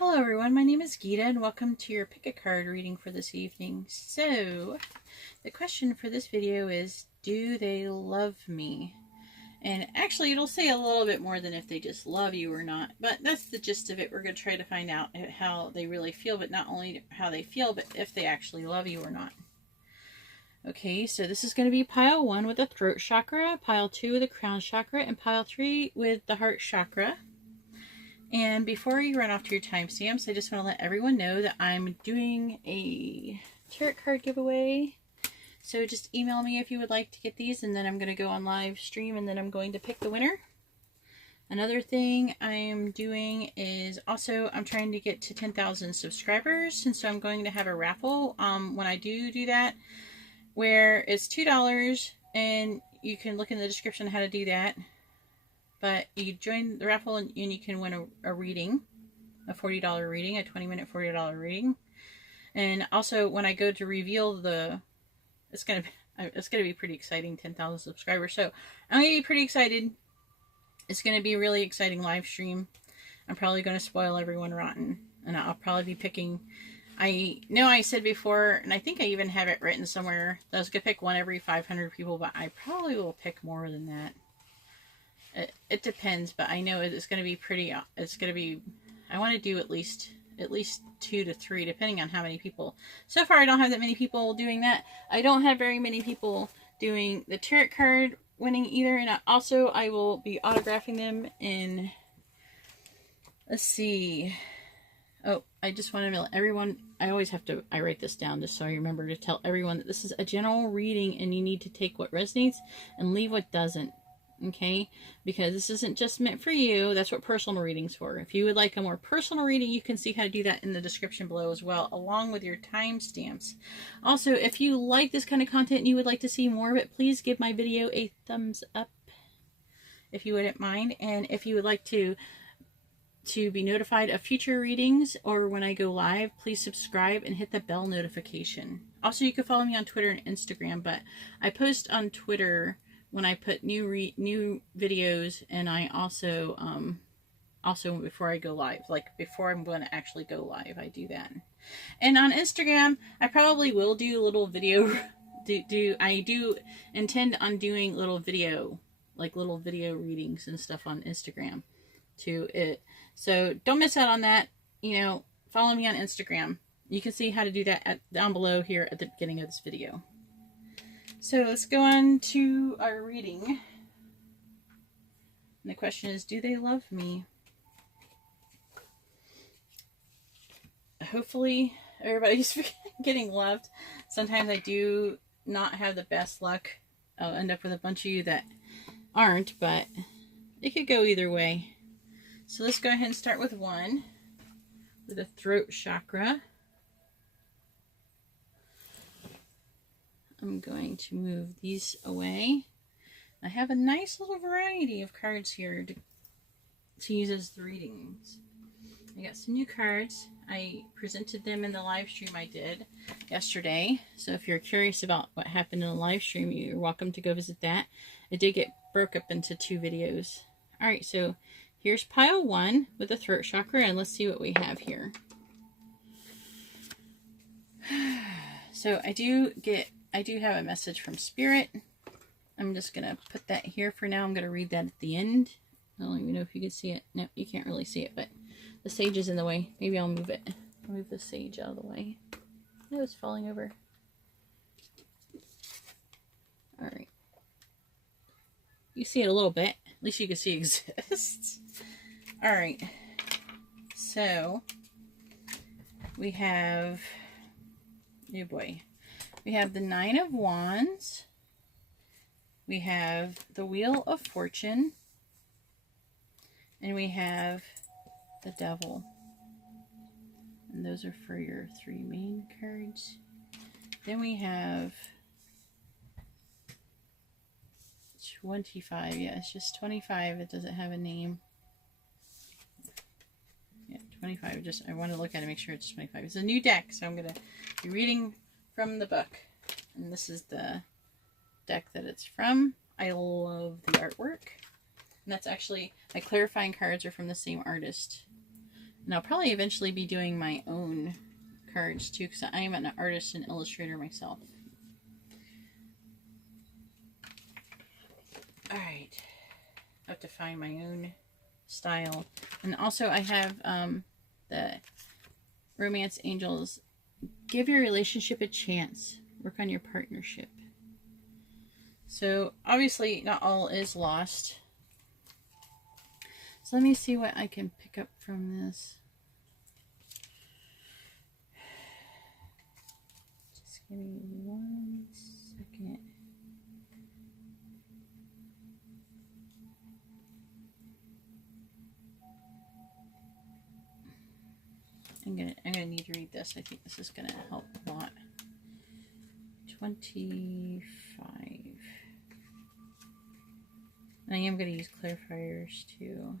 Hello everyone, my name is Gita and welcome to your pick a card reading for this evening. So, the question for this video is, do they love me? And actually it'll say a little bit more than if they just love you or not, but that's the gist of it. We're going to try to find out how they really feel, but not only how they feel, but if they actually love you or not. Okay, so this is going to be pile 1 with the throat chakra, pile 2 with the crown chakra, and pile 3 with the heart chakra. And before you run off to your timestamps, I just want to let everyone know that I'm doing a tarot card giveaway. So just email me if you would like to get these, and then I'm going to go on live stream, and then I'm going to pick the winner. Another thing I'm doing is also I'm trying to get to 10,000 subscribers, and so I'm going to have a raffle when I do that, where it's $2, and you can look in the description how to do that. But you join the raffle and you can win a reading, a $40 reading, a 20-minute $40 reading. And also when I go to reveal it's gonna be pretty exciting, 10,000 subscribers. So I'm gonna be pretty excited. It's gonna be a really exciting live stream. I'm probably gonna spoil everyone rotten, and I'll probably be picking. I know I said before, and I think I even have it written somewhere, that I was gonna pick one every 500 people, but I probably will pick more than that. It depends, but I know it's going to be pretty, it's going to be, I want to do at least 2 to 3, depending on how many people. So far, I don't have that many people doing that. I don't have very many people doing the tarot card winning either, and also I will be autographing them in, let's see. Oh, I just want to let everyone, I write this down just so I remember to tell everyone that this is a general reading, and you need to take what resonates and leave what doesn't. Okay, because this isn't just meant for you. That's what personal reading's for. If you would like a more personal reading, you can see how to do that in the description below as well, along with your timestamps. Also, if you like this kind of content and you would like to see more of it, please give my video a thumbs up, if you wouldn't mind. And if you would like to be notified of future readings or when I go live, please subscribe and hit the bell notification. Also, you can follow me on Twitter and Instagram, but I post on Twitter when I put new videos, and I also before I go live, like before I'm going to actually go live, I do that. And on Instagram, I probably will do a little video. I do intend on doing little video readings and stuff on Instagram to it. So don't miss out on that. You know, follow me on Instagram. You can see how to do that down below here at the beginning of this video. So let's go on to our reading. And the question is, do they love me? Hopefully everybody's getting loved. Sometimes I do not have the best luck. I'll end up with a bunch of you that aren't, but it could go either way. So let's go ahead and start with 1 with the throat chakra. I'm going to move these away. I have a nice little variety of cards here to use as the readings. I got some new cards. I presented them in the live stream I did yesterday. So if you're curious about what happened in the live stream, you're welcome to go visit that. It did get broke up into 2 videos. Alright, so here's pile 1 with the throat chakra, and let's see what we have here. So I do have a message from Spirit. I'm just going to put that here for now. I'm going to read that at the end. I don't even know if you can see it. No, you can't really see it, but the sage is in the way. Maybe I'll move it. I'll move the sage out of the way. It was falling over. Alright. You see it a little bit. At least you can see it exists. Alright. So, we have... oh boy. We have the 9 of Wands. We have the Wheel of Fortune. And we have the Devil. And those are for your 3 main cards. Then we have 25. Yeah, it's just 25. It doesn't have a name. Yeah, 25. I want to look at it, make sure it's 25. It's a new deck, so I'm going to be reading from the book. And this is the deck that it's from. I love the artwork. And that's actually, my clarifying cards are from the same artist. And I'll probably eventually be doing my own cards too, because I am an artist and illustrator myself. Alright. I have to find my own style. And also I have the Romance Angels. Give your relationship a chance. Work on your partnership. So obviously not all is lost. So let me see what I can pick up from this. Just give me 1 second. I'm gonna need to read this. I think this is gonna help a lot. 25. And I am gonna use clarifiers too.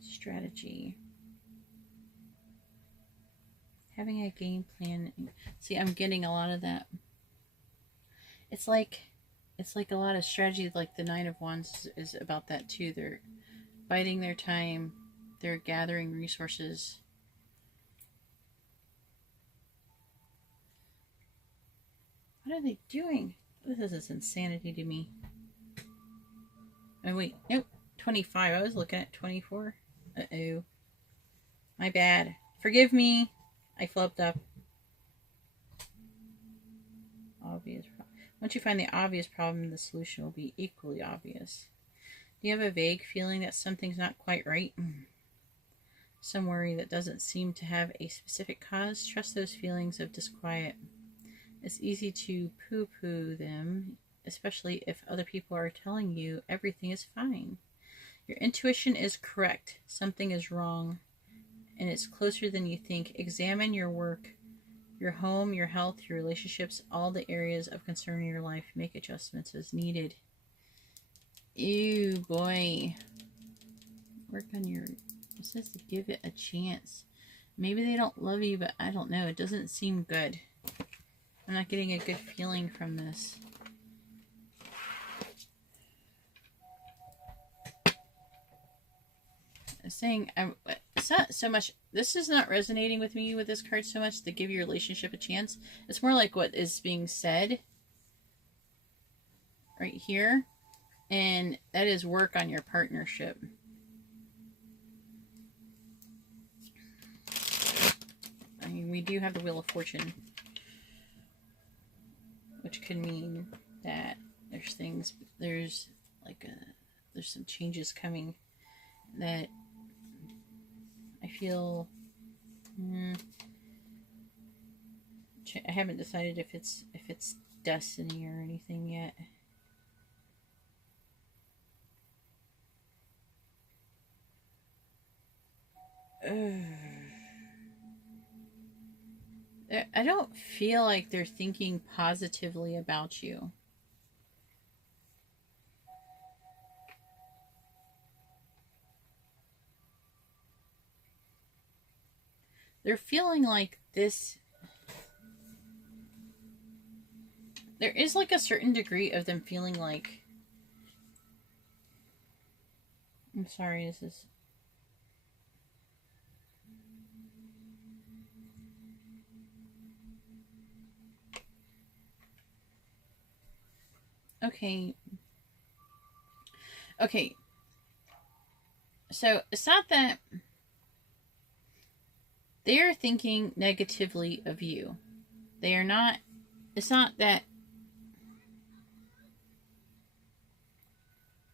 Strategy. Having a game plan. See, I'm getting a lot of that. It's like a lot of strategy. Like the Nine of Wands is about that too. They're biding their time. They're gathering resources. What are they doing? This is insanity to me. Oh wait, nope. 25. I was looking at 24. Uh-oh. My bad. Forgive me. I flipped up. Obvious problem. Once you find the obvious problem, the solution will be equally obvious. Do you have a vague feeling that something's not quite right? Some worry that doesn't seem to have a specific cause. Trust those feelings of disquiet. It's easy to poo-poo them, especially if other people are telling you everything is fine. Your intuition is correct. Something is wrong, and it's closer than you think. Examine your work, your home, your health, your relationships, all the areas of concern in your life. Make adjustments as needed. Ew, boy. Work on your... It says to give it a chance. Maybe they don't love you, but I don't know. It doesn't seem good. I'm not getting a good feeling from this. I'm saying it's not so much. This is not resonating with me with this card so much to give your relationship a chance. It's more like what is being said right here, and that is work on your partnership. I mean, we do have the Wheel of Fortune, which could mean that there's some changes coming that I feel. I haven't decided if it's destiny or anything yet. I don't feel like they're thinking positively about you. They're feeling like this. There is like a certain degree of them feeling like... I'm sorry, this is... Okay. Okay. So, it's not that they're thinking negatively of you. They are not... It's not that...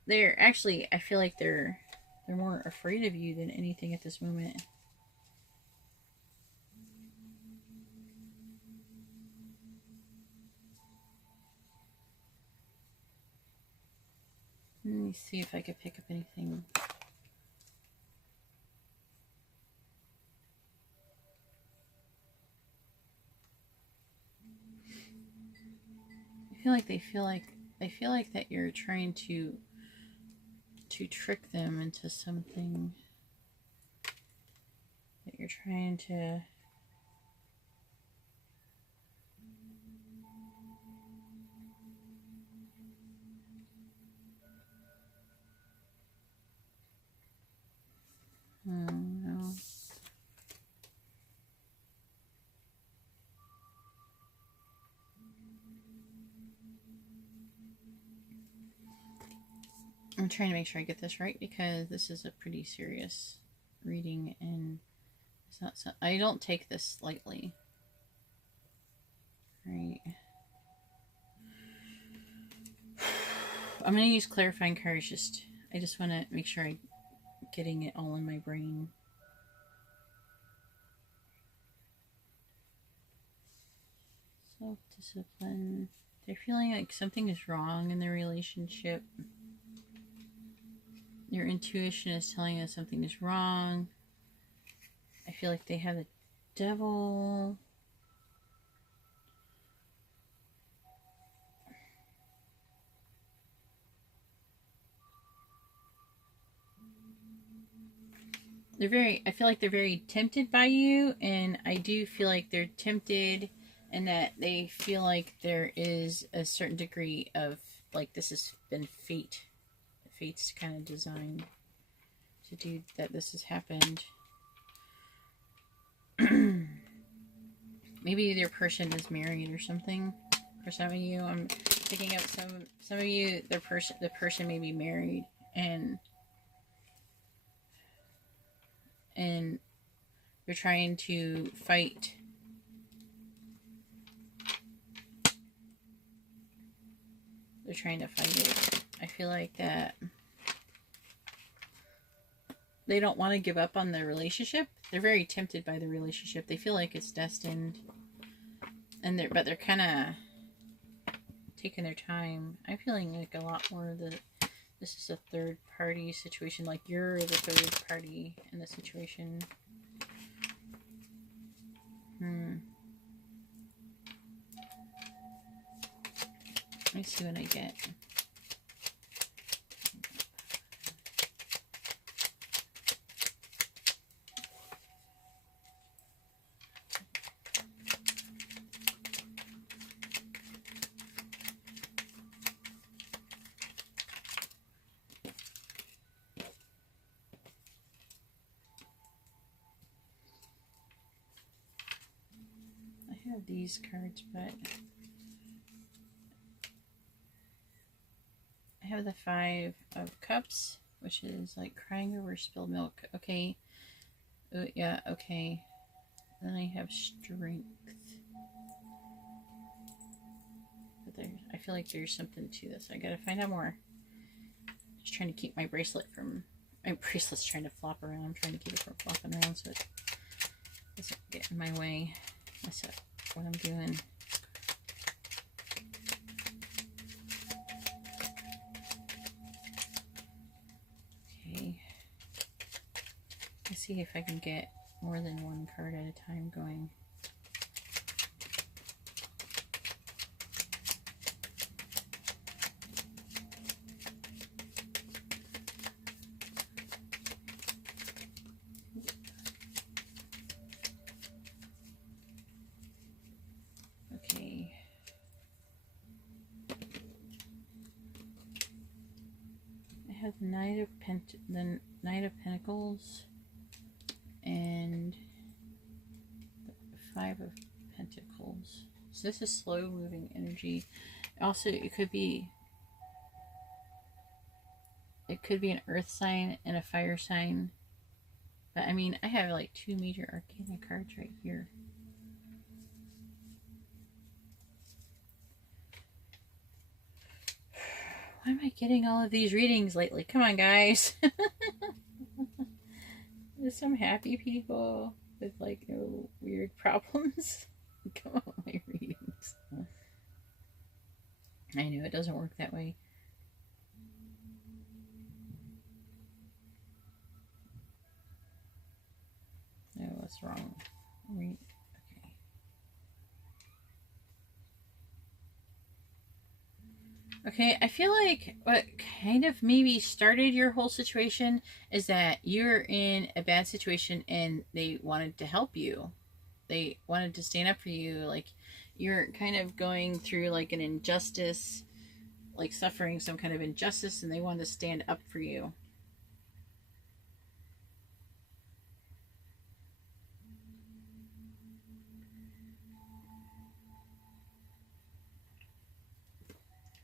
They're actually... I feel like they're more afraid of you than anything at this moment. Let me see if I could pick up anything. I feel like they feel like that you're trying to trick them into something. That you're trying to... Oh, no. I'm trying to make sure I get this right because this is a pretty serious reading and it's not so, I don't take this lightly. Right. I'm going to use clarifying cards. I just want to make sure I'm getting it all in my brain. Self-discipline. They're feeling like something is wrong in their relationship. Your intuition is telling us something is wrong. I feel like they have the devil. I feel like they're very tempted by you, and I do feel like they're tempted and that they feel like there is a certain degree of, like, this has been fate's kind of design to do that. This has happened. Maybe their person is married or something. For some of you, I'm picking up some of you, the person may be married, and they're trying to fight. They're trying to fight it. I feel like that they don't want to give up on the relationship. They're very tempted by the relationship. They feel like it's destined, and but they're kind of taking their time. I'm feeling like a lot more that this is a third party situation. Like you're the third party in the situation. Let me see what I get. I have these cards, but I have the 5 of Cups, which is like crying over spilled milk. Okay. Yeah, okay. Then I have Strength. But I feel like there's something to this. I gotta find out more. Just trying to keep my bracelet from... My bracelet's trying to flop around. I'm trying to keep it from flopping around so it doesn't get in my way. Mess up what I'm doing. Let's see if I can get more than one card at a time going. Okay. I have the Knight of Pentacles. And the 5 of Pentacles. So this is slow moving energy. Also, it could be an earth sign and a fire sign. But I mean, I have like 2 major arcana cards right here. Why am I getting all of these readings lately? Come on, guys. There's some happy people with like no weird problems. Come on, my readings. I know it doesn't work that way. No, what's wrong? Okay. Okay, I feel like what kind of maybe started your whole situation is that you're in a bad situation and they wanted to help you. They wanted to stand up for you. Like you're kind of going through like an injustice, like suffering some kind of injustice, and they wanted to stand up for you.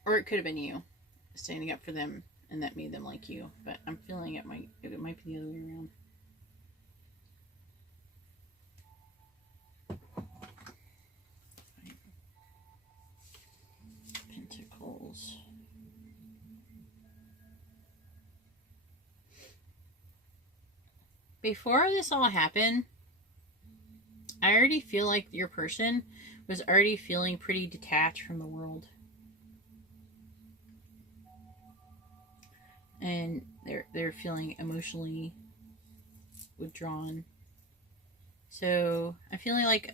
Or it could have been you standing up for them and that made them like you. But I'm feeling it might be the other way around. Pentacles. Before this all happened, I already feel like your person was already feeling pretty detached from the world. And they're feeling emotionally withdrawn. So I'm feeling like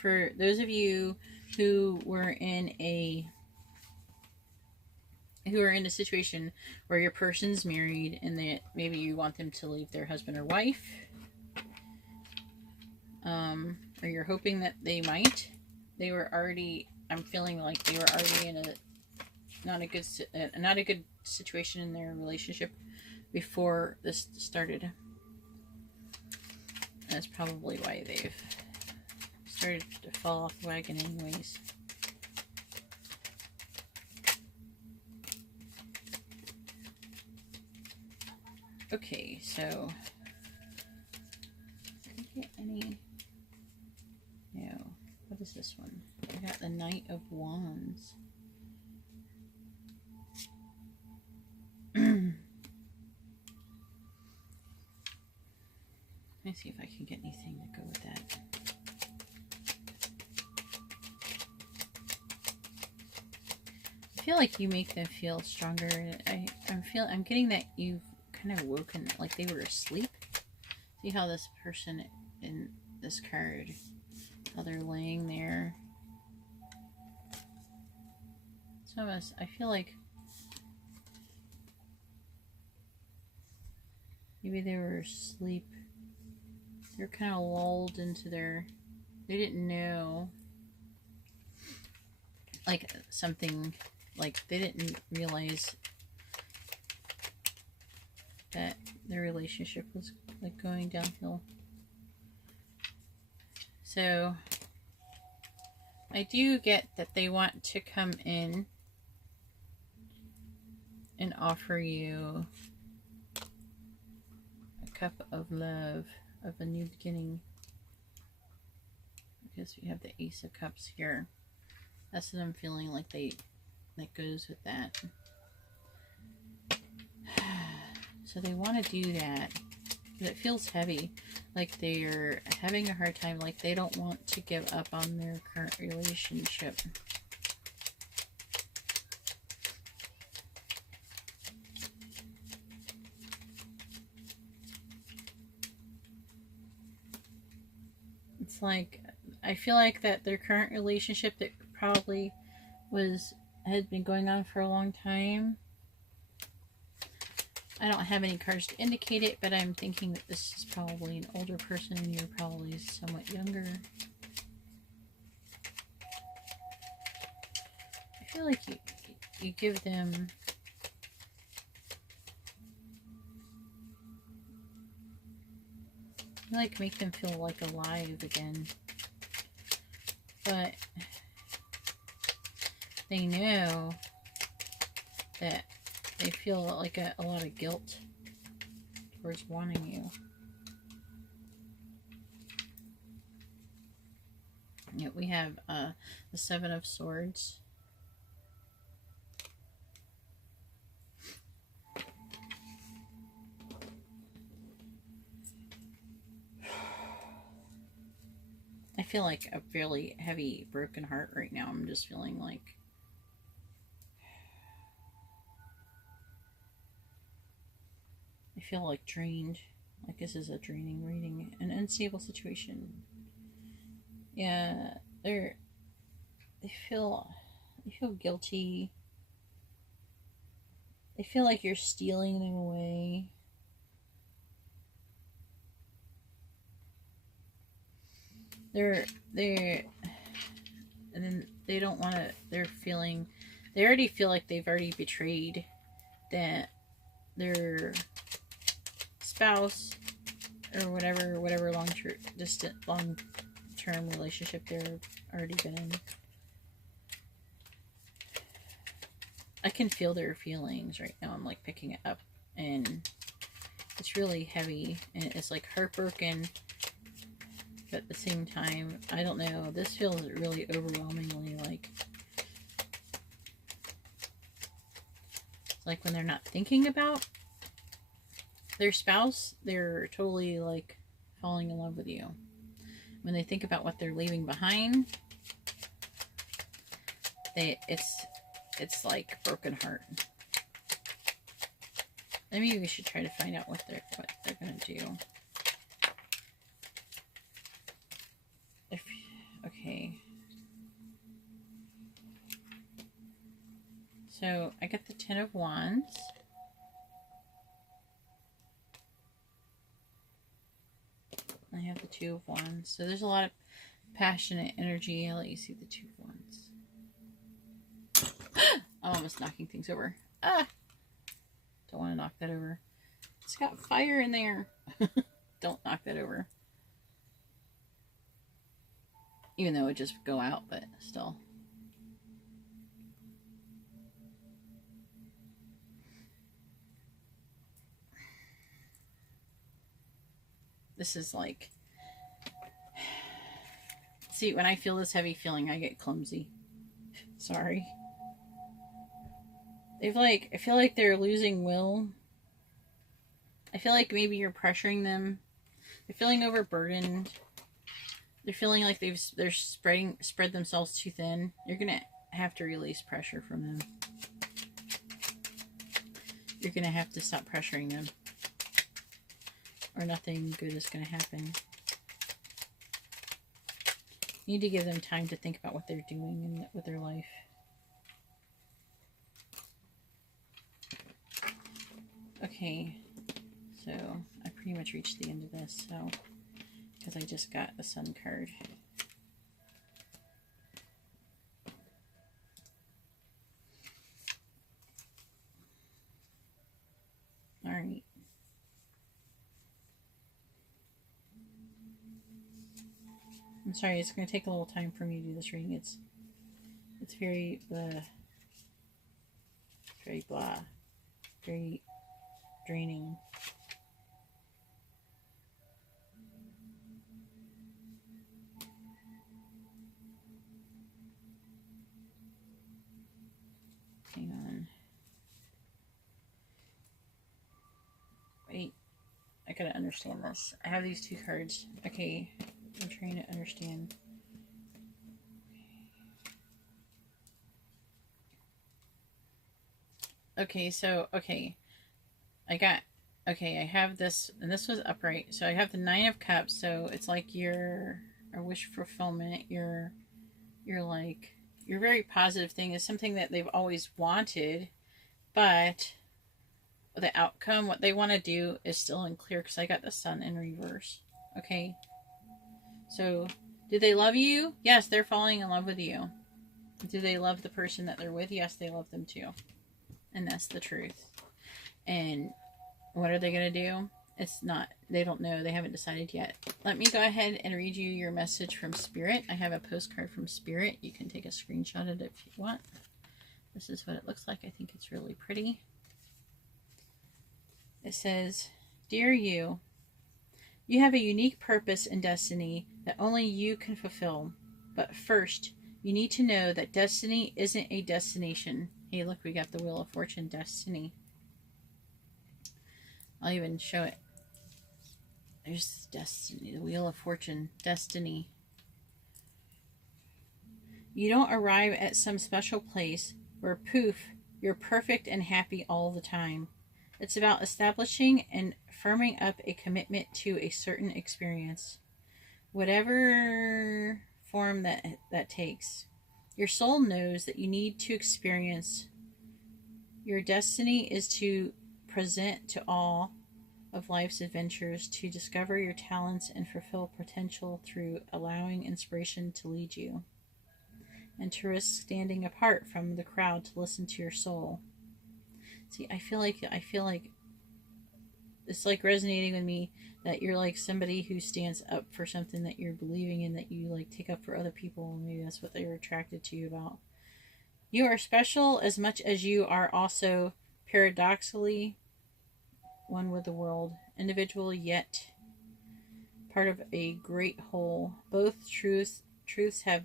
for those of you who were in a situation where your person's married and that maybe you want them to leave their husband or wife, or you're hoping that they might, they were already, I'm feeling like they were already in a not a good situation in their relationship before this started. That's probably why they've started to fall off the wagon anyways. Okay, so did I get any? No. What is this one? I got the Knight of Wands. Let me see if I can get anything to go with that. I feel like you make them feel stronger. I'm getting that you've kind of woken, like they were asleep. See how this person in this card, how they're laying there. So I feel like maybe they were asleep. They're kind of lulled into their, they didn't know, like something, like they didn't realize that their relationship was like going downhill. So I do get that they want to come in and offer you a cup of love, of a new beginning, because we have the Ace of Cups here. That's what I'm feeling like that goes with that. So they want to do that, but it feels heavy, like they're having a hard time, like they don't want to give up on their current relationship. It's like, I feel like that their current relationship that probably had been going on for a long time. I don't have any cards to indicate it, but I'm thinking that this is probably an older person and you're probably somewhat younger. I feel like you give them you like make them feel like alive again. But they know that they feel like a lot of guilt towards wanting you. Yeah, we have the Seven of Swords. I feel like a fairly heavy broken heart right now. I'm just feeling like I feel like drained. Like this is a draining reading. An unstable situation. Yeah, they feel guilty. They feel like you're stealing them away. And then they don't want to, they already feel like they've already betrayed that their spouse or whatever long-term long-term relationship they've already been in. I can feel their feelings right now. I'm like picking it up, and it's really heavy, and it's like heartbroken, but at the same time, I don't know, this feels really overwhelmingly like when they're not thinking about their spouse, they're totally like falling in love with you. When they think about what they're leaving behind, it's like broken heart. Maybe we should try to find out what they're gonna do. Okay. So I got the 10 of Wands. I have the 2 of Wands. So there's a lot of passionate energy. I'll let you see the 2 of Wands. I'm almost knocking things over. Ah! Don't want to knock that over. It's got fire in there. Don't knock that over. Even though it would just go out, but still. This is like... See, when I feel this heavy feeling, I get clumsy. Sorry. They've like... I feel like they're losing will. I feel like maybe you're pressuring them. They're feeling overburdened. They're feeling like they're spread themselves too thin. You're gonna have to release pressure from them. You're gonna have to stop pressuring them, or nothing good is gonna happen. You need to give them time to think about what they're doing with their life. Okay, so I pretty much reached the end of this, so because I just got the Sun card. All right. I'm sorry, it's going to take a little time for me to do this reading. It's very blah. Very blah. Very draining. Hang on. Wait. I gotta understand this. I have these 2 cards. Okay. I'm trying to understand. Okay, so, okay. I have this, and this was upright. So I have the 9 of Cups, so it's like a wish fulfillment. You're like, your very positive thing is something that they've always wanted, but the outcome, what they want to do, is still unclear because I got the Sun in reverse. Okay. So, do they love you? Yes, they're falling in love with you. Do they love the person that they're with? Yes, they love them too. And that's the truth. And what are they going to do? It's not, they don't know. They haven't decided yet. Let me go ahead and read you your message from Spirit. I have a postcard from Spirit. You can take a screenshot of it if you want. This is what it looks like. I think it's really pretty. It says, Dear you, you have a unique purpose and destiny that only you can fulfill. But first, you need to know that destiny isn't a destination. Hey, look, we got the Wheel of Fortune, destiny. I'll even show it. There's destiny, the Wheel of Fortune, destiny. You don't arrive at some special place where, poof, you're perfect and happy all the time. It's about establishing and firming up a commitment to a certain experience, whatever form that takes. Your soul knows that you need to experience. Your destiny is to present to all of life's adventures, to discover your talents and fulfill potential through allowing inspiration to lead you, and to risk standing apart from the crowd to listen to your soul. See, I feel like it's like resonating with me that you're like somebody who stands up for something that you're believing in, that you like take up for other people. Maybe that's what they were attracted to you about. You are special as much as you are also paradoxically one with the world, individual yet part of a great whole. Both truths have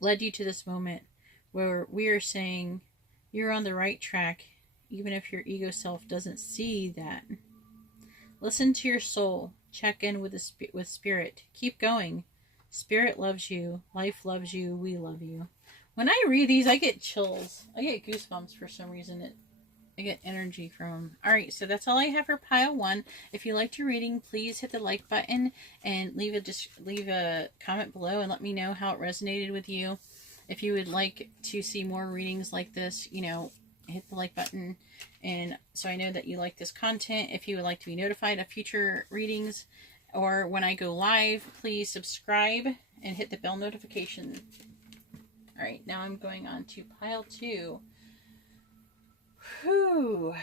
led you to this moment where we are saying you're on the right track, even if your ego self doesn't see that. Listen to your soul. Check in with spirit. Keep going. Spirit loves you. Life loves you. We love you. When I read these, I get chills. I get goosebumps for some reason. I get energy from them. Alright, so that's all I have for pile 1. If you liked your reading, please hit the like button and leave a comment below and let me know how it resonated with you. If you would like to see more readings like this, you know, hit the like button, and so I know that you like this content. If you would like to be notified of future readings or when I go live, please subscribe and hit the bell notification. Alright, now I'm going on to pile 2. Whew.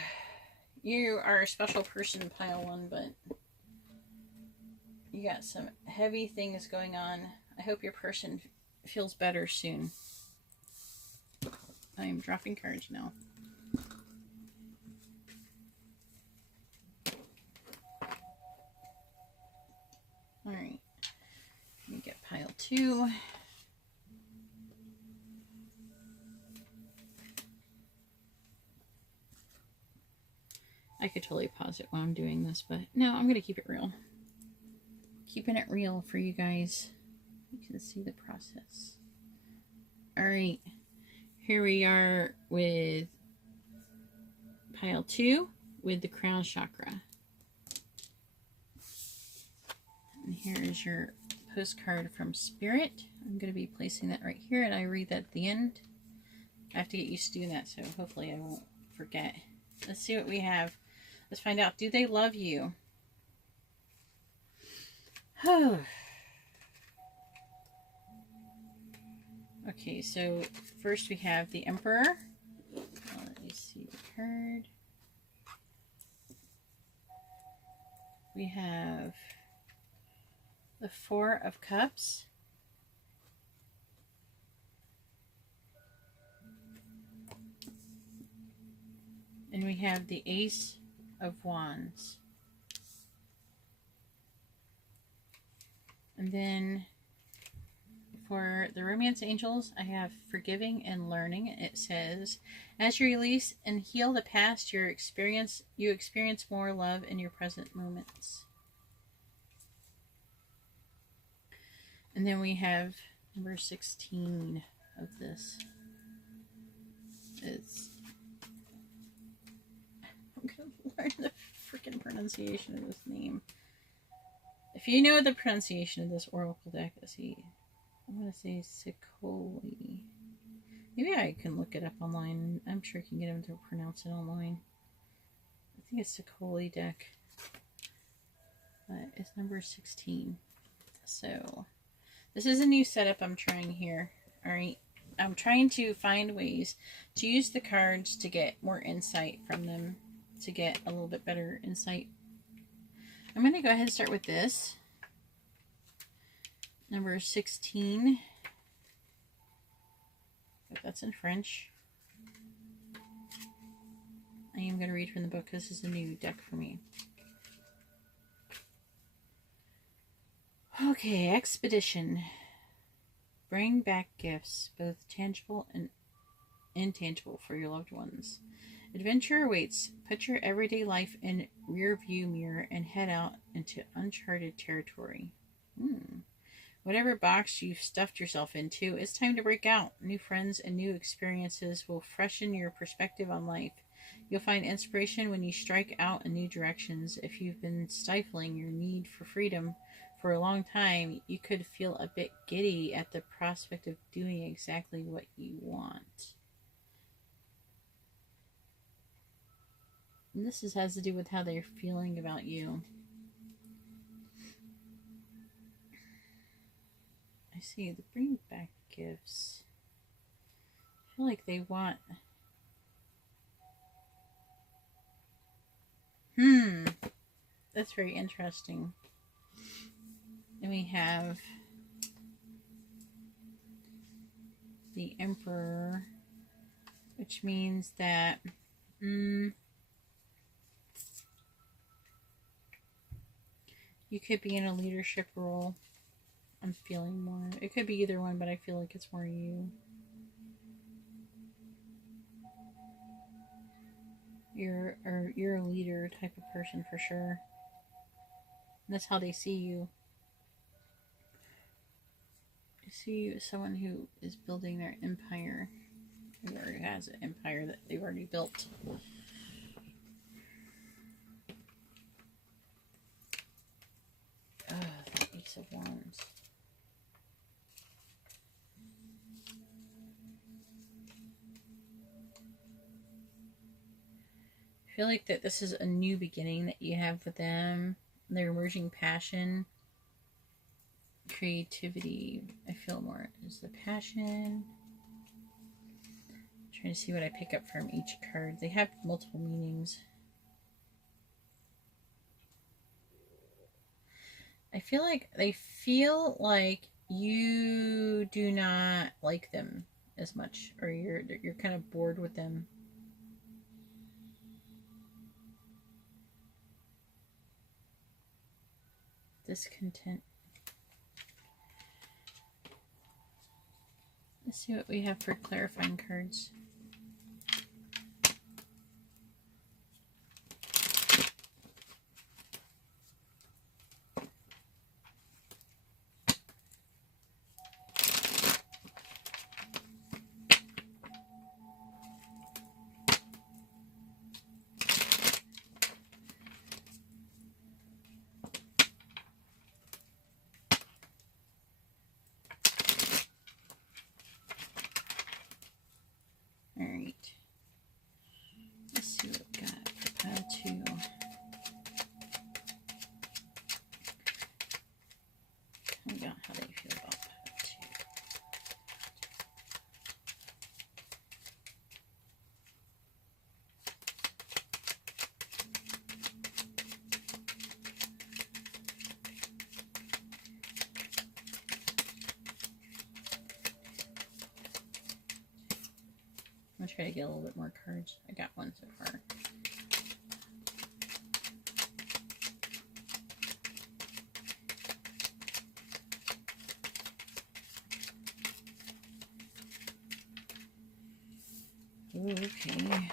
You are a special person, pile 1, but you got some heavy things going on. I hope your person feels better soon. I am dropping cards now. Alright. Let me get pile 2. I could totally pause it while I'm doing this, but no, I'm going to keep it real. Keeping it real for you guys. You can see the process. Alright, here we are with pile 2 with the crown chakra. And here is your postcard from Spirit. I'm going to be placing that right here, and I read that at the end. I have to get used to doing that, so hopefully I won't forget. Let's see what we have. Let's find out. Do they love you? Okay, so first we have the Emperor. Let me see the card. We have the Four of Cups. And we have the Ace of Wands. And then for the Romance Angels, I have Forgiving and Learning. It says, as you release and heal the past, you experience more love in your present moments. And then we have number 16 of this. I'm going to learn the freaking pronunciation of this name. If you know the pronunciation of this oracle deck, let's see. I'm going to say Sikoli. Maybe I can look it up online. I'm sure I can get them to pronounce it online. I think it's Sikoli deck. It's number 16. So, this is a new setup I'm trying here. Alright. I'm trying to find ways to use the cards to get more insight from them. To get a little bit better insight. I'm going to go ahead and start with this. Number 16. But that's in French. I am going to read from the book. This is a new deck for me. Okay, Expedition. Bring back gifts, both tangible and intangible, for your loved ones. Adventure awaits. Put your everyday life in rear view mirror and head out into uncharted territory. Whatever box you've stuffed yourself into, it's time to break out. New friends and new experiences will freshen your perspective on life. You'll find inspiration when you strike out in new directions. If you've been stifling your need for freedom for a long time, you could feel a bit giddy at the prospect of doing exactly what you want. And this has to do with how they're feeling about you. I see the bring back gifts. I feel like they want... That's very interesting. And we have the Emperor, which means that you could be in a leadership role. I'm feeling more. It could be either one, but I feel like it's more you. You're a leader type of person for sure. And that's how they see you. They see you as someone who is building their empire. Who already has an empire that they've already built. Oh, the Ace of Wands. I feel like that this is a new beginning that you have with them. Their emerging passion, creativity. I feel more is the passion. I'm trying to see what I pick up from each card. They have multiple meanings. I feel like they feel like you do not like them as much, or you're kind of bored with them. Discontent. Let's see what we have for clarifying cards. Alright. Let's see what we got for pile 2. Find out how they feel about pile 2. I'm going to try to get a little bit more cards. I got one so far. Ooh, okay.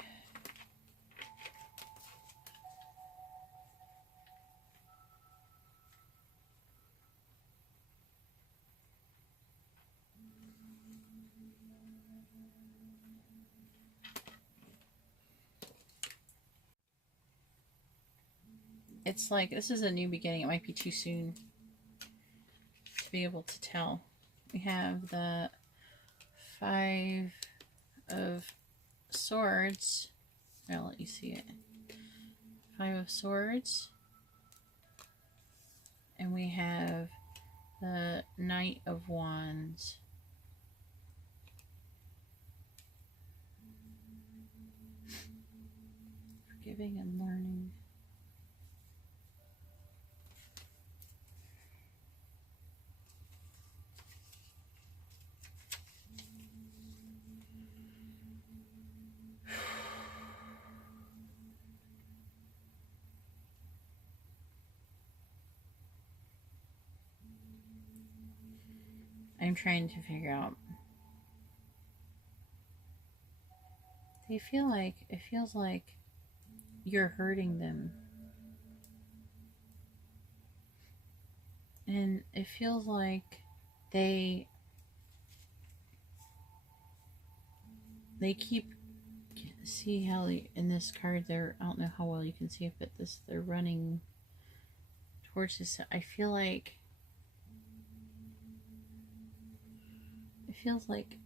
It's like this is a new beginning. It might be too soon to be able to tell. We have the 5 of Swords. I'll let you see it. 5 of Swords. And we have the Knight of Wands. Forgiving and learning. I'm trying to figure out. They feel like, it feels like you're hurting them. And it feels like they keep, see how they, in this card they're, I don't know how well you can see it, but this, they're running towards this. I feel like it feels like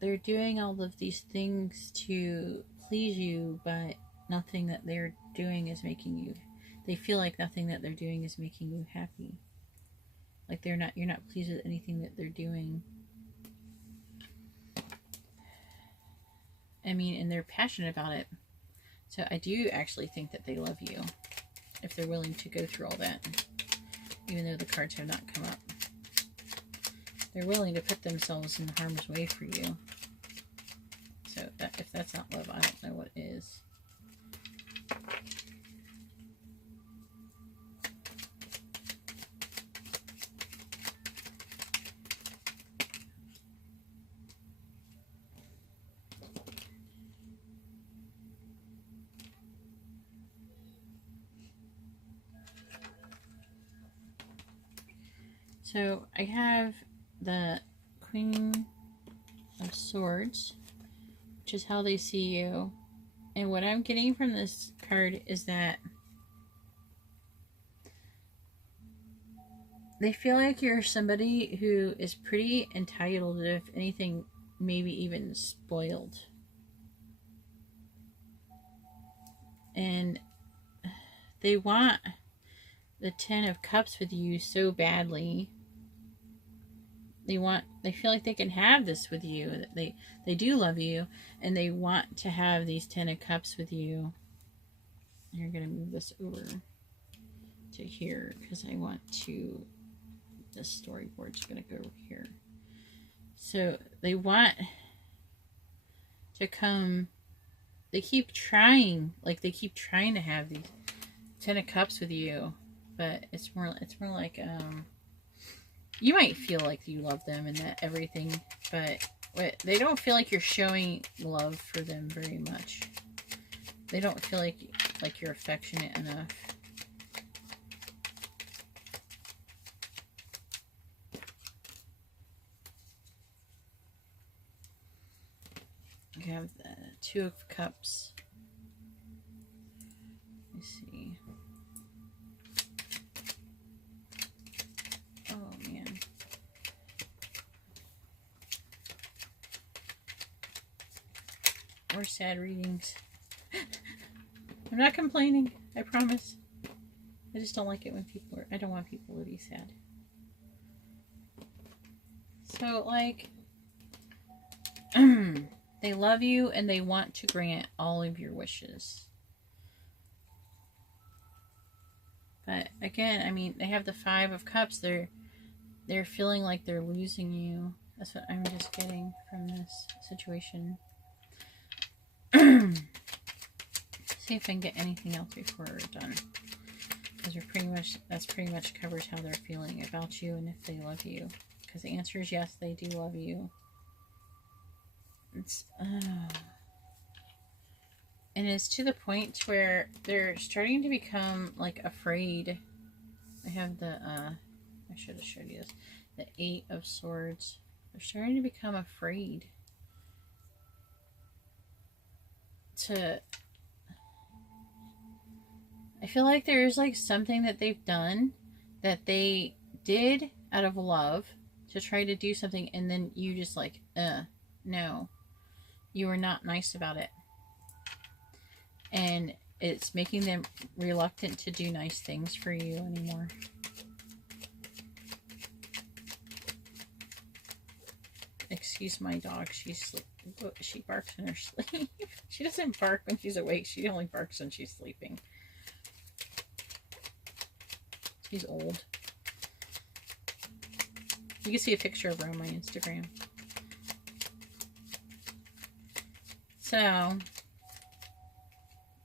they're doing all of these things to please you, but nothing that they're doing is making you, they feel like nothing that they're doing is making you happy. Like you're not pleased with anything that they're doing. I mean, and they're passionate about it. So I do actually think that they love you. if they're willing to go through all that, even though the cards have not come up. They're willing to put themselves in harm's way for you. So if that's not love, I don't know what is. So I have the Queen of Swords, which is how they see you. And what I'm getting from this card is that they feel like you're somebody who is pretty entitled, if anything, maybe even spoiled. And they want the Ten of Cups with you so badly. They feel like they can have this with you. They do love you, and they want to have these 10 of Cups with you. You're going to move this over to here because I want to, this storyboard's going to go over here. So they want to come, they keep trying to have these 10 of Cups with you, but it's more like, you might feel like you love them and that everything, but they don't feel like you're showing love for them very much. They don't feel like you're affectionate enough. You have the Two of Cups. Let me see. Oh man. More sad readings. I'm not complaining, I promise. I just don't like it when people are, I don't want people to be sad. So, like, they love you and they want to grant all of your wishes. But again, I mean, they have the Five of Cups. They're feeling like they're losing you. That's what I'm just getting from this situation. See if I can get anything else before we're done. Because that's pretty much covers how they're feeling about you and if they love you. Because the answer is yes, they do love you. And it's to the point where they're starting to become like afraid. I have the I should have showed you this. The Eight of Swords. They're starting to become afraid I feel like there's like something that they've done that they did out of love to try to do something, and then you just like, no, you were not nice about it. And it's making them reluctant to do nice things for you anymore. Excuse my dog. She barks in her sleep. She doesn't bark when she's awake. She only barks when she's sleeping. She's old. You can see a picture of her on my Instagram. So, what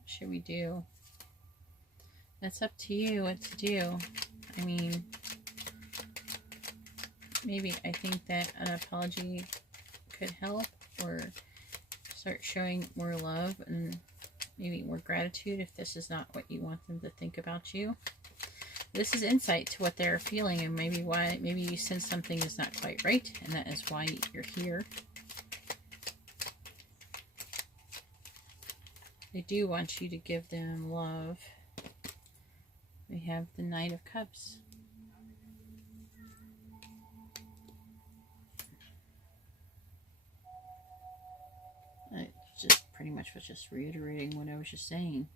should we do? That's up to you what to do. I mean, maybe I think that an apology could help, or start showing more love and maybe more gratitude if this is not what you want them to think about you. This is insight to what they're feeling and maybe why, maybe you sense something is not quite right, and that is why you're here. They do want you to give them love. We have the Knight of Cups. I just pretty much was just reiterating what I was just saying.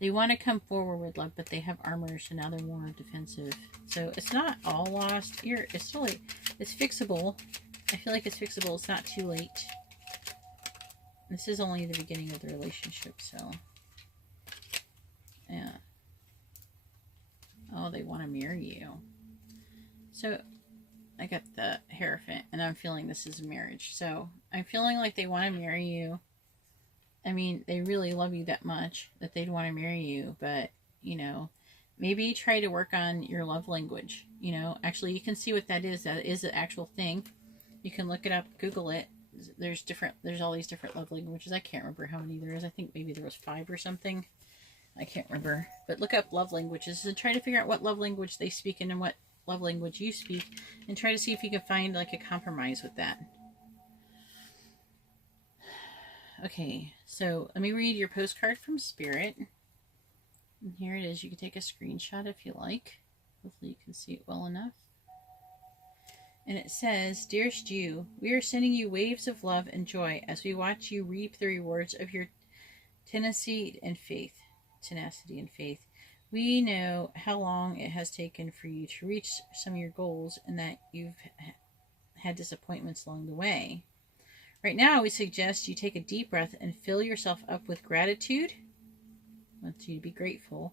They want to come forward with love, but they have armor, so now they're more defensive. So it's not all lost. It's still like, it's fixable. I feel like it's fixable. It's not too late. This is only the beginning of the relationship, so yeah. Oh, they want to marry you. So I got the Hierophant, and I'm feeling this is a marriage. So I'm feeling like they want to marry you. I mean, they really love you that much that they'd want to marry you, but, you know, maybe try to work on your love language. You know, actually, you can see what that is. That is an actual thing. You can look it up, Google it. There's all these different love languages. I can't remember how many there is. I think maybe there was 5 or something. I can't remember. But look up love languages and try to figure out what love language they speak in and what love language you speak, and try to see if you can find like a compromise with that. Okay, so let me read your postcard from Spirit. And here it is. You can take a screenshot if you like. Hopefully you can see it well enough. And it says, "Dearest you, we are sending you waves of love and joy as we watch you reap the rewards of your tenacity and faith. We know how long it has taken for you to reach some of your goals and that you've had disappointments along the way. Right now, we suggest you take a deep breath and fill yourself up with gratitude." I want you to be grateful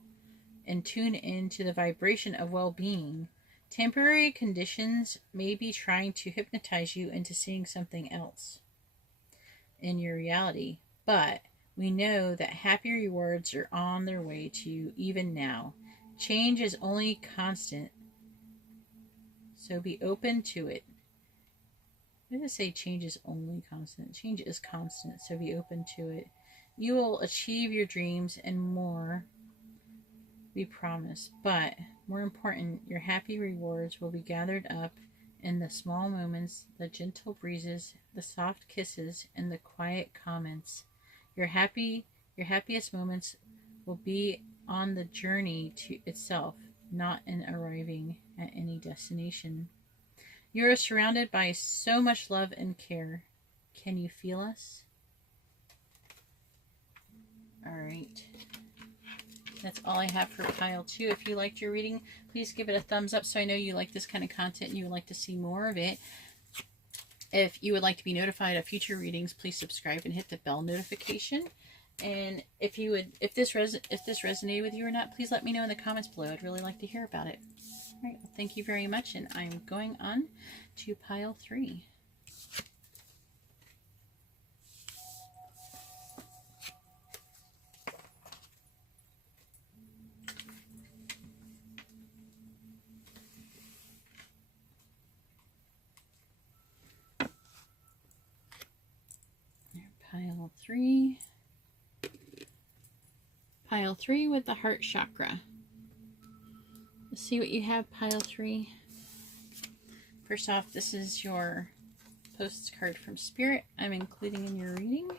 and tune into the vibration of well-being. Temporary conditions may be trying to hypnotize you into seeing something else in your reality, but we know that happy rewards are on their way to you even now. Change is only constant, so be open to it. I'm going to say change is only constant. Change is constant, so be open to it. You will achieve your dreams and more, we promise. But more important, your happy rewards will be gathered up in the small moments, the gentle breezes, the soft kisses, and the quiet comments. Your happiest moments will be on the journey to itself, not in arriving at any destination. You are surrounded by so much love and care. Can you feel us? All right. That's all I have for pile 2. If you liked your reading, please give it a thumbs up so I know you like this kind of content and you would like to see more of it. If you would like to be notified of future readings, please subscribe and hit the bell notification. And if this resonated with you or not, please let me know in the comments below. I'd really like to hear about it. All right, well, thank you very much, and I'm going on to pile 3. Pile 3. Pile 3 with the heart chakra. Let's see what you have, pile 3. First off, this is your postcard from Spirit I'm including in your reading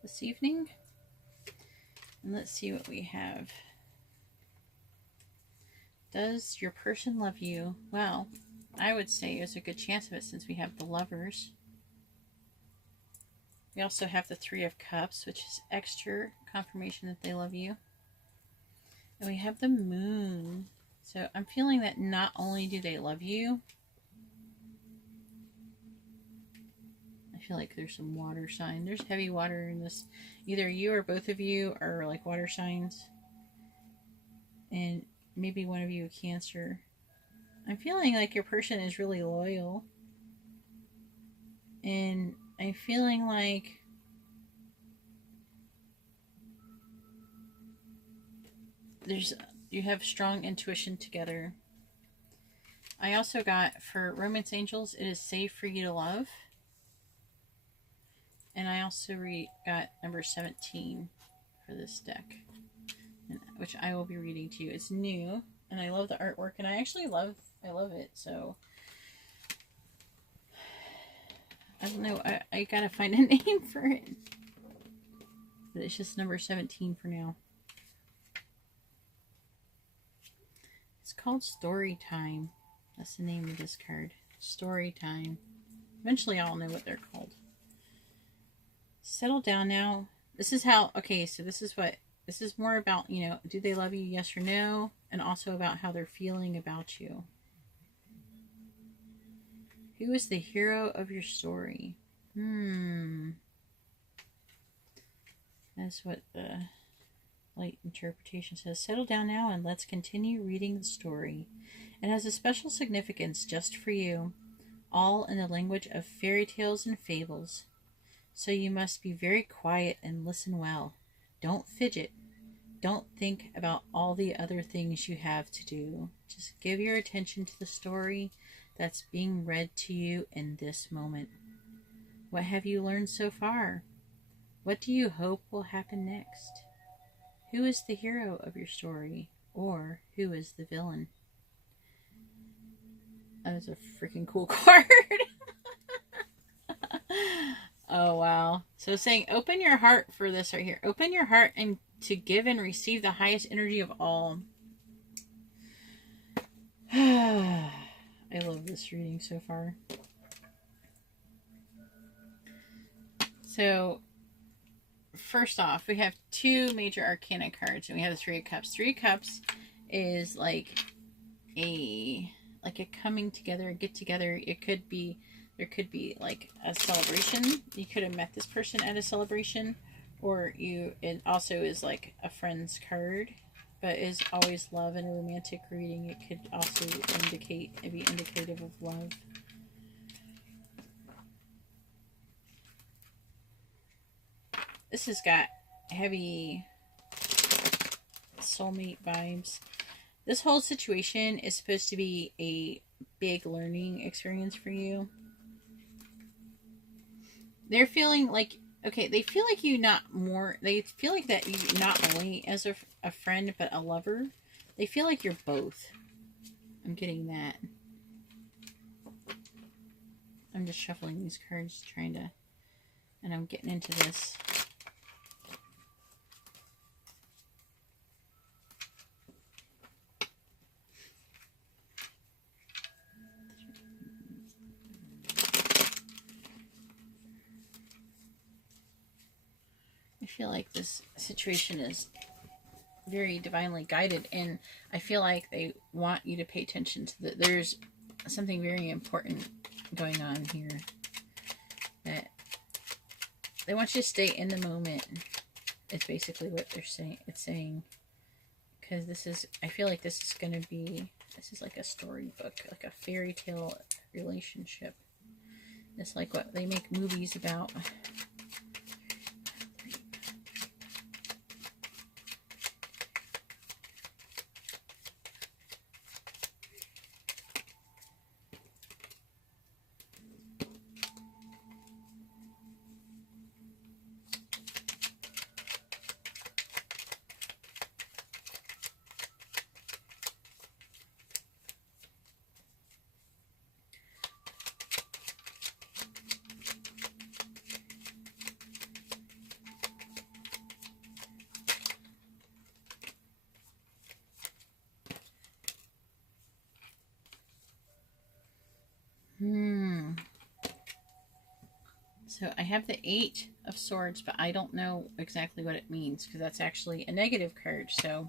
this evening. And let's see what we have. Does your person love you? Well, I would say there's a good chance of it since we have the Lovers. We also have the 3 of Cups, which is extra confirmation that they love you. And we have the Moon. So I'm feeling that not only do they love you, I feel like there's some water sign. There's heavy water in this. Either you or both of you are like water signs. And maybe one of you a Cancer. I'm feeling like your person is really loyal. And I'm feeling like you have strong intuition together. I also got for Romance Angels, it is safe for you to love. And I also got number 17 for this deck, which I will be reading to you. It's new, and I love the artwork, and I actually love it. So I don't know. I gotta find a name for it. But it's just number 17 for now. It's called Story Time. That's the name of this card. Story Time. Eventually I'll know what they're called. Settle down now. This is how, okay, so this is more about, you know, do they love you, yes or no? And also about how they're feeling about you. Who is the hero of your story? That's what the light interpretation says. Settle down now and let's continue reading the story. It has a special significance just for you, all in the language of fairy tales and fables. So you must be very quiet and listen well. Don't fidget. Don't think about all the other things you have to do. Just give your attention to the story that's being read to you in this moment. What have you learned so far? What do you hope will happen next? Who is the hero of your story? Or who is the villain? That was a freaking cool card. Oh, wow. So saying, open your heart for this right here. Open your heart and to give and receive the highest energy of all. I love this reading so far. So, first off, we have two major arcana cards, and we have the Three of Cups. Three of Cups is like a coming together, a get together. There could be like a celebration. You could have met this person at a celebration, or it also is like a friend's card, but is always love in a romantic reading. It could also be indicative of love. This has got heavy soulmate vibes. This whole situation is supposed to be a big learning experience for you. They're feeling like, okay, they feel like they feel like that you not only as a friend, but a lover. They feel like you're both. I'm getting that. I'm just shuffling these cards, and I'm getting into this. I feel like this situation is very divinely guided, and I feel like they want you to pay attention to there's something very important going on here, that they want you to stay in the moment. It's basically what they're saying. It's saying, because I feel like this is like a storybook, like a fairy tale relationship. It's like what they make movies about. So I have the Eight of Swords, but I don't know exactly what it means, because that's actually a negative card. So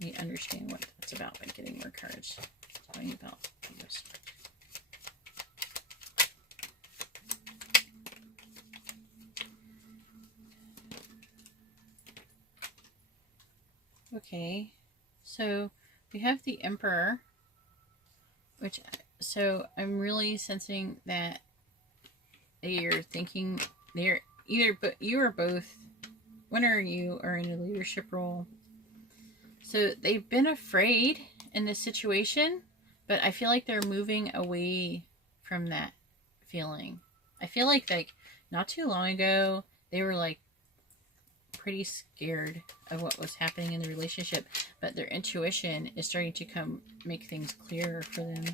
let me understand what that's about by getting more cards. It's talking about this. Okay, so we have the Emperor, so I'm really sensing that they're thinking they're either, but you or both, one or you are in a leadership role. So they've been afraid in this situation, but I feel like they're moving away from that feeling. I feel like not too long ago, they were like pretty scared of what was happening in the relationship, but their intuition is starting to make things clearer for them.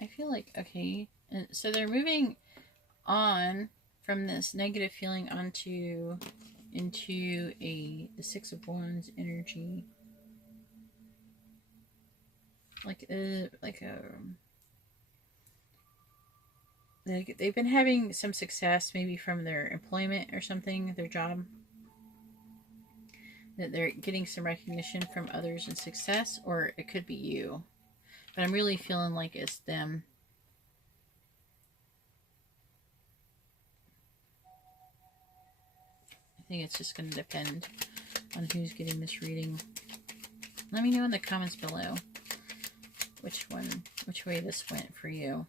I feel like, okay, and so they're moving on from this negative feeling into the Six of Wands energy, like a they've been having some success, maybe from their employment or something, their job. That they're getting some recognition from others and success, or it could be you. But I'm really feeling like it's them. I think it's just going to depend on who's getting this reading. Let me know in the comments below which way this went for you.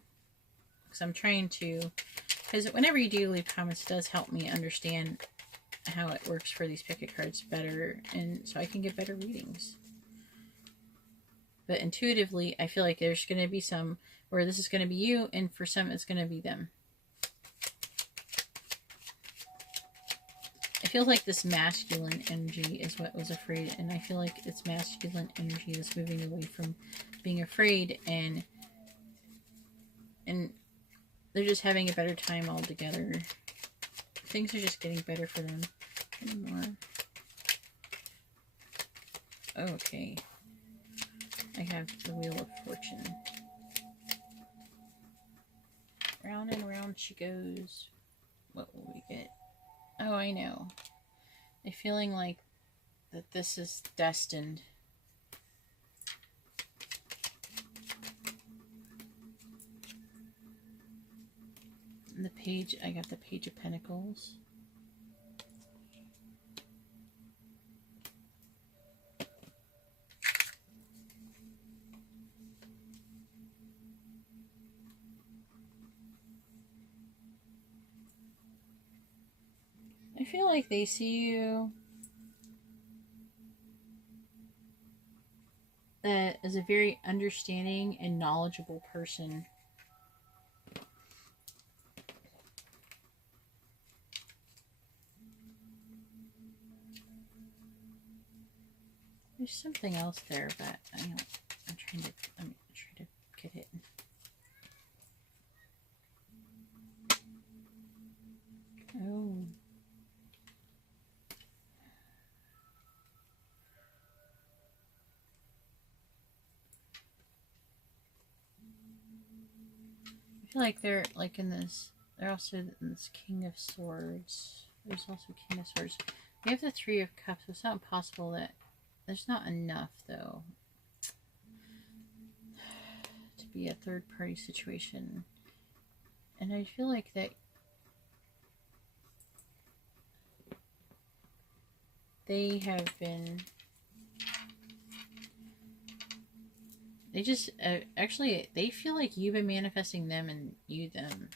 Because I'm trying to, because whenever you do leave comments, it does help me understand how it works for these picket cards better, and so I can get better readings. But intuitively, I feel like there's going to be some where this is going to be you, and for some it's going to be them. I feel like this masculine energy is what was afraid, and I feel like it's masculine energy that's moving away from being afraid, and they're just having a better time all together. Things are just getting better for them. More. Okay. I have the Wheel of Fortune. Round and round she goes. What will we get? Oh, I know. I'm feeling like that this is destined. And the page, I got the Page of Pentacles. I feel like they see you as a very understanding and knowledgeable person. There's something else there, but I'm trying to get it. Oh. I feel like they're like in this, they're also in this King of Swords. There's also King of Swords. We have the Three of Cups. It's not impossible that there's not enough, though, to be a third-party situation. And I feel like that they have been... They just... actually, they feel like you've been manifesting them and you them.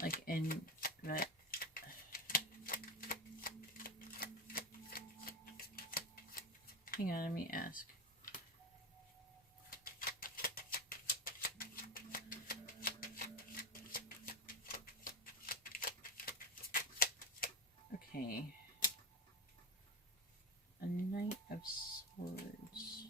Like, in... But... Hang on, let me ask. Okay. A Knight of Swords.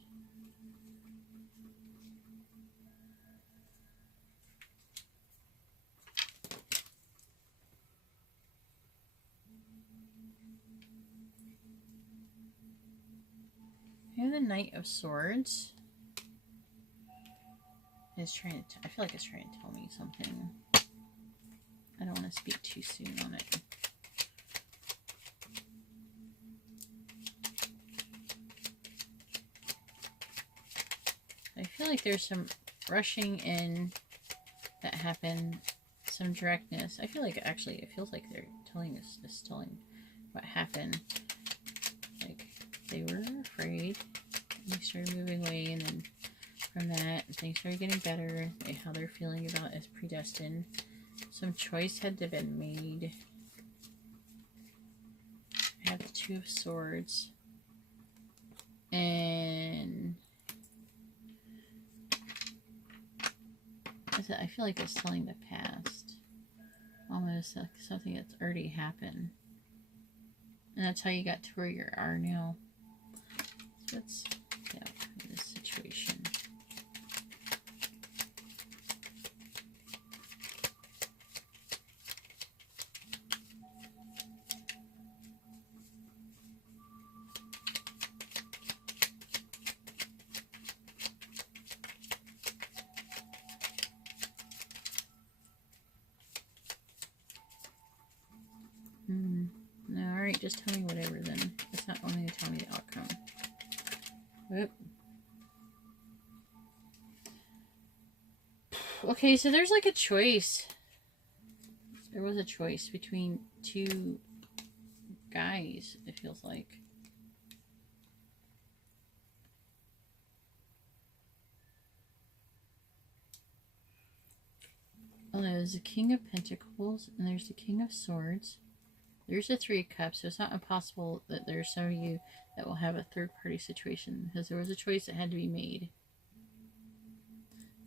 Here's the Knight of Swords. It's trying to, I feel like it's trying to tell me something. I don't want to speak too soon on it. I feel like there's some rushing in that happened, some directness. I feel like actually it feels like they're telling us, just telling what happened. Like they were afraid, and they started moving away, and then from that things started getting better. How they're feeling about it is predestined. Some choice had to have been made. I have the Two of Swords, and I feel like it's telling the past, almost like something that's already happened, and that's how you got to where you are now. So let's get out of this situation. just tell me whatever then. It's not only going to tell me the outcome. Oop. Okay, so there's like a choice. There was a choice between two guys, it feels like. Oh, there's the King of Pentacles, and there's the King of Swords. There's the Three of Cups, so it's not impossible that there's some of you that will have a third-party situation, because there was a choice that had to be made.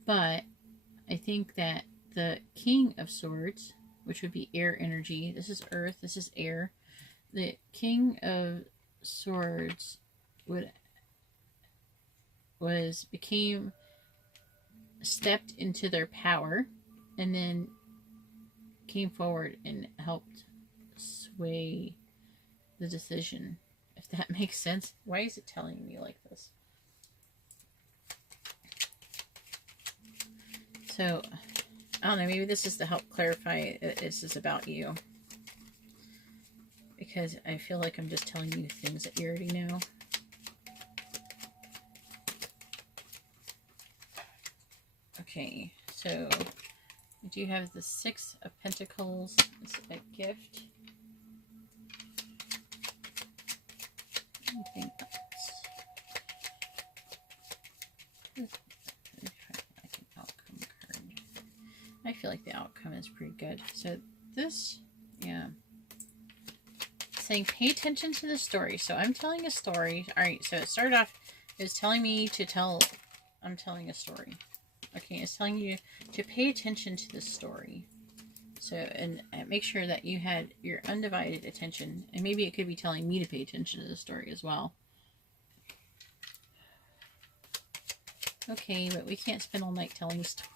But I think that the King of Swords, which would be air energy, this is earth, this is air. The King of Swords stepped into their power, and then came forward and helped sway the decision, if that makes sense. Why is it telling me like this? So, I don't know, maybe this is to help clarify that this is about you. Because I feel like I'm just telling you things that you already know. Okay, so we do have the Six of Pentacles. It's a gift. Anything else? Let me try like an outcome card. I feel like the outcome is pretty good. So this, yeah. Saying pay attention to the story. So I'm telling a story. Alright, so it started off, it was telling me to tell, I'm telling a story. Okay, it's telling you to pay attention to the story. So, and make sure that you had your undivided attention. And maybe it could be telling me to pay attention to the story as well. Okay, but we can't spend all night telling stories.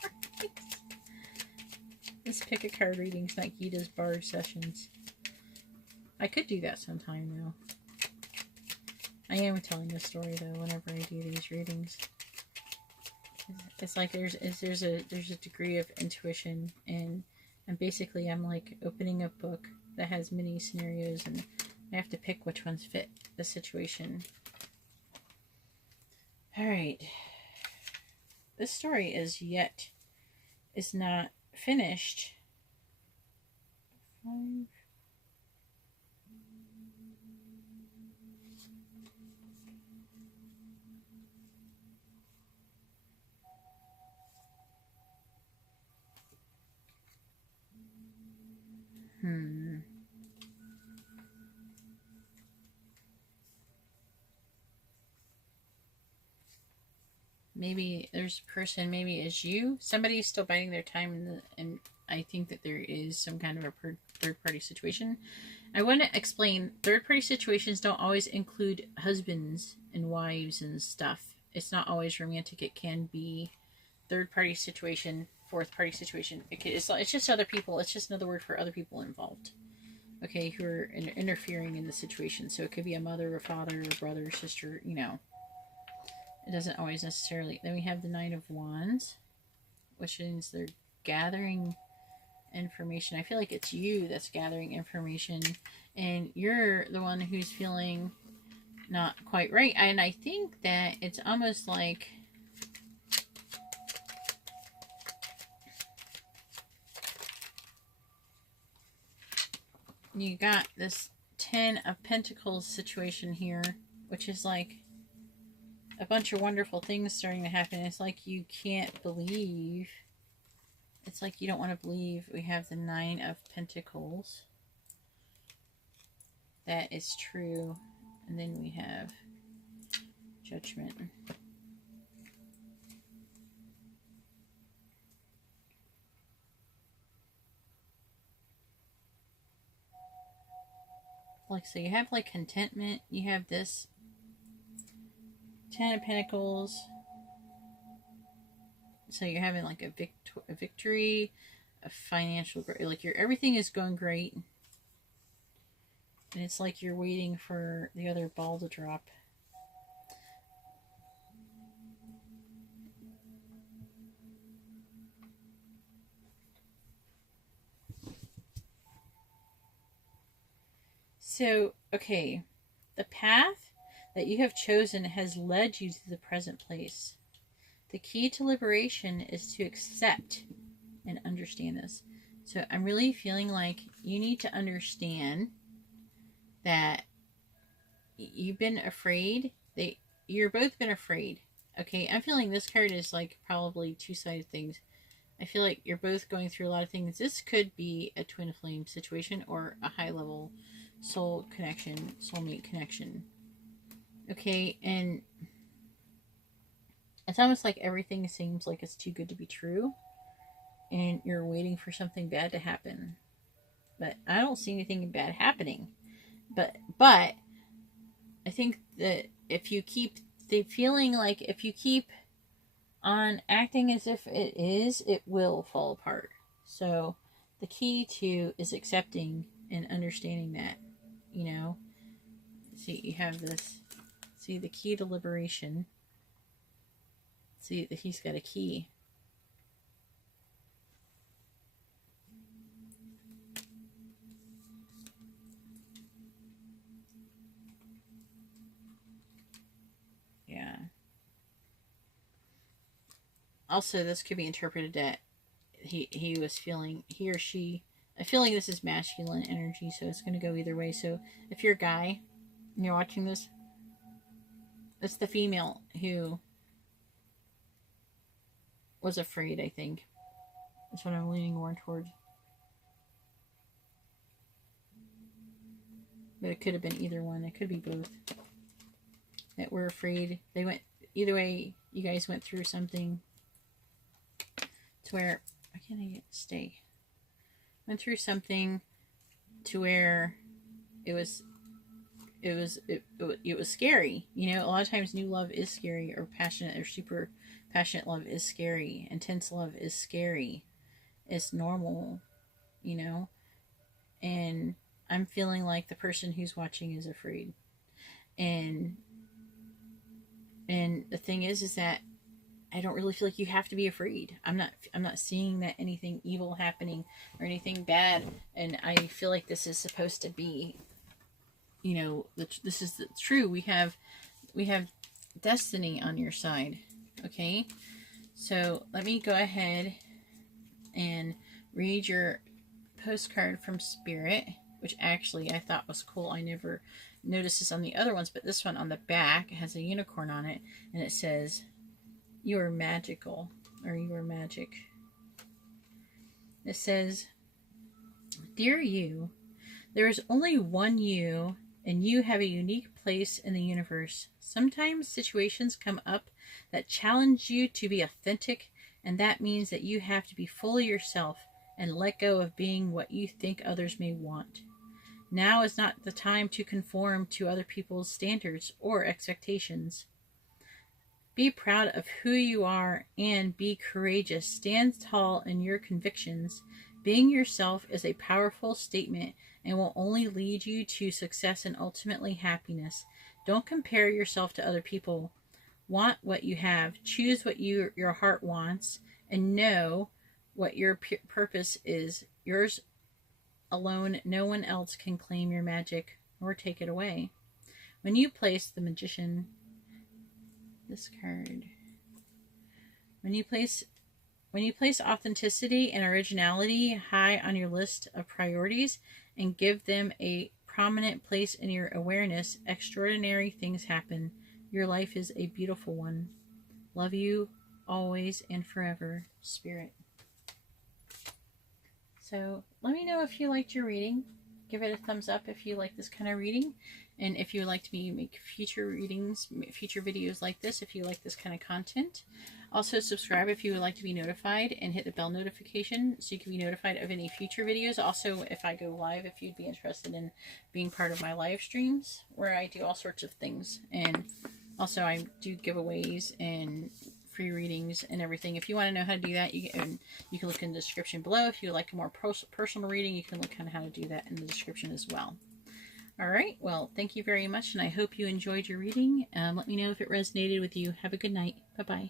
This pick a card reading's not Gita's Bard sessions. I could do that sometime though. I am telling a story though whenever I do these readings. It's like there's a degree of intuition, and basically I'm like opening a book that has many scenarios, and I have to pick which ones fit the situation. Alright. This story is not finished. 5. Maybe there's a person, maybe it's you. Somebody's still biding their time, and I think that there is some kind of a third-party situation. I want to explain, third-party situations don't always include husbands and wives and stuff. It's not always romantic. It can be third-party situation, fourth-party situation. It's just other people. It's just another word for other people involved. Okay, who are interfering in the situation. So it could be a mother, a father, a brother, sister, you know. It doesn't always necessarily. Then we have the Knight of Wands, which means they're gathering information. I feel like it's you that's gathering information, and you're the one who's feeling not quite right. And I think that it's almost like you got this Ten of Pentacles situation here, which is like a bunch of wonderful things starting to happen. It's like you can't believe. It's like you don't want to believe. We have the Nine of Pentacles. That is true. And then we have Judgment. Like, so you have like contentment. You have this Ten of Pentacles. So you're having like a victory, a financial, like everything is going great. And it's like you're waiting for the other ball to drop. So, okay, the path that you have chosen has led you to the present place. The key to liberation is to accept and understand this. So I'm really feeling like you need to understand that you've been afraid. You're both been afraid. Okay, I'm feeling this card is like probably two-sided things. I feel like you're both going through a lot of things. This could be a twin flame situation or a high-level soul connection, soulmate connection. Okay, and it's almost like everything seems like it's too good to be true, and you're waiting for something bad to happen. But I don't see anything bad happening. But I think that if you keep feeling like if you keep on acting as if it is, it will fall apart. So the key to is accepting and understanding that, you know. See, you have this. See, the key to liberation. See that he's got a key. Yeah. Also, this could be interpreted that he was feeling, he or she, I feel like this is masculine energy, so it's going to go either way. So if you're a guy and you're watching this, it's the female who was afraid, I think. That's what I'm leaning more towards. But it could have been either one. It could be both. That were afraid. They went, either way, you guys went through something to where, why can't I stay? Went through something to where it was scary. You know, a lot of times new love is scary, or passionate or super passionate love is scary. Intense love is scary. It's normal, you know. And I'm feeling like the person who's watching is afraid. And the thing is that I don't really feel like you have to be afraid. I'm not seeing that anything evil happening or anything bad. And I feel like this is supposed to be, you know, this is true. We have destiny on your side. Okay, so let me go ahead and read your postcard from Spirit, which actually I thought was cool. I never noticed this on the other ones, but this one on the back has a unicorn on it, and it says, "You are magical," or "You are magic." It says, "Dear you, there is only one you, and you have a unique place in the universe. Sometimes situations come up that challenge you to be authentic, and that means that you have to be fully yourself and let go of being what you think others may want. Now is not the time to conform to other people's standards or expectations. Be proud of who you are and be courageous. Stand tall in your convictions. Being yourself is a powerful statement and will only lead you to success and ultimately happiness. Don't compare yourself to other people. Want what you have. Choose what your heart wants, and know what your purpose is. Yours alone. No one else can claim your magic or take it away. When you place the Magician, this card, when you place authenticity and originality high on your list of priorities and give them a prominent place in your awareness, extraordinary things happen. Your life is a beautiful one. Love you always and forever, Spirit." So let me know if you liked your reading. Give it a thumbs up if you like this kind of reading. And if you would like me to make future readings, future videos like this, if you like this kind of content. Also subscribe if you would like to be notified, and hit the bell notification so you can be notified of any future videos. Also, if I go live, if you'd be interested in being part of my live streams where I do all sorts of things. And also I do giveaways and free readings and everything. If you want to know how to do that, you can look in the description below. If you like a more personal reading, you can look kind of how to do that in the description as well. Alright, well, thank you very much, and I hope you enjoyed your reading. Let me know if it resonated with you. Have a good night. Bye-bye.